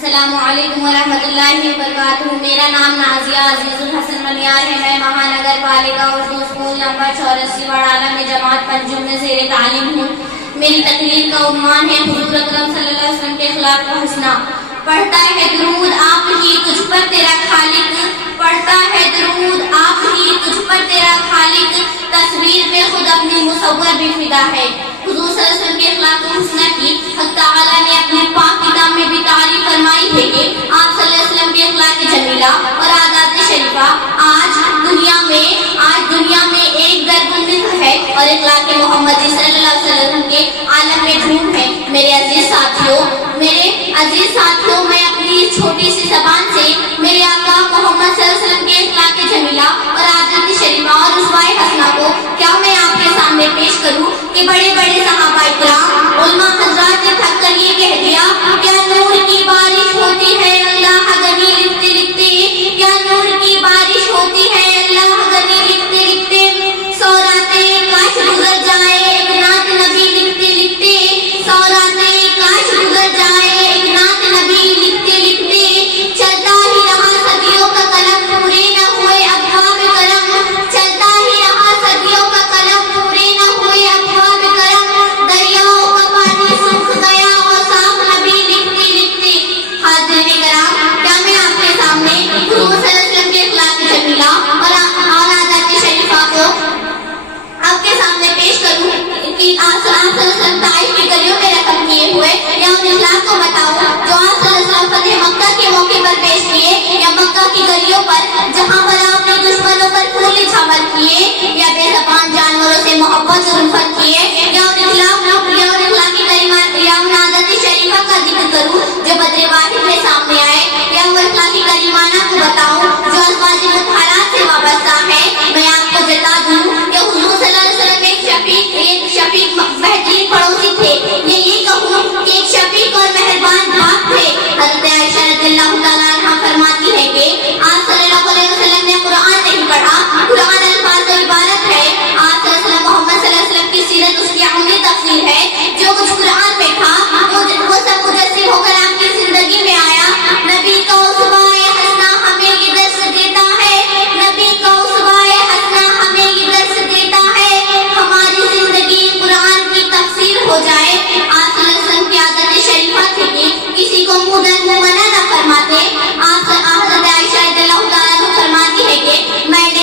السلام علیکم ورحمۃ اللہ وبرکاتہ۔ میرا نام نازیہ عزیز الحسن منیار ہے۔ میں مہانگر پالکا اردو اسکول نمبر 84 وڑالہ میں جماعت پنجم میں زیر تعلیم ہوں۔ میری تقریر کا عنوان ہے حضور اکرم صلی اللہ علیہ وسلم کے اخلاق کا حسنہ۔ پڑھتا ہے درود آپ ہی تجھ پر تیرا خالق، پڑھتا ہے درود آپ ہی تجھ پر تیرا خالق، تصویر پہ خود اپنی مصور بھی فدا ہے۔ حضور صلی اللہ علیہ وسلم کے اخلاق حسنہ کی حق تعالیٰ نے اپنے پاک کتاب میں بھی تعریف فرمائی ہے کہ آپ صلی اللہ علیہ وسلم کے اخلاق جمیلہ اور عادات شریفہ آج دنیا میں ایک درگمت ہے اور اخلاق محمدی صلی اللہ علیہ وسلم کے عالم میں دھوم ہے۔ میرے عزیز ساتھیوں، میں اپنی اس چھوٹی سی زبان سے میرے آقا محمد صلی اللہ علیہ وسلم کے اخلاق جمیلہ اور عادات شریفہ اور اسوائے حسنہ کو کیا میں آپ کے سامنے پیش کروں کہ بڑے بڑے صحابہ کرام علماء حضرات نے تھک کر یہ کہہ دیا، کیا نور کی بارش ہوتی ہے اللہ گنی لکھتے لکھتے، کیا نور کی بارش ہوتی ہے اللہ گنی لکھتے لکھتے، سو راتیں کاش گزر جائے ایک نعت نبی لکھتے لکھتے، سو راتیں کاش گزر جائے ایک نعت نبی لکھتے لکھتے، چلتا ہی رہا صدیوں کا قلم پورے نہ ہوئے ابواب کرم، چلتا ہی رہا صدیوں کا قلم پورے نہ ہوئے ابواب کرم، دریاؤں کا پانی سوکھ گیا اور صاف نبی لکھتے لکھتے۔ حاضرین کرام، کیا میں آپ کے سامنے حضور صلی اللہ علیہ وسلم کے اخلاق جمیلہ اور عادات شریفہ کو آپ کے سامنے پیش کروں کہ آپ صلی اللہ علیہ وسلم طائف کی گلیوں میں رقم کیے ہوئے یا ان اخلاق کو بتاؤں جو آپ صلی اللہ علیہ وسلم فتح مکہ کے موقع پر پیش کیے، یا مکہ کی گلیوں پر جہاں پر آپ نے دشمنوں پر پھول نچھاور کیے، یا بے زبان جانوروں سے محبت اور الفت کیے، یا ان اخلاقی کلمات یا ان عادات شریفہ کا ذکر کروں جو بدر واحد میں سامنے آئے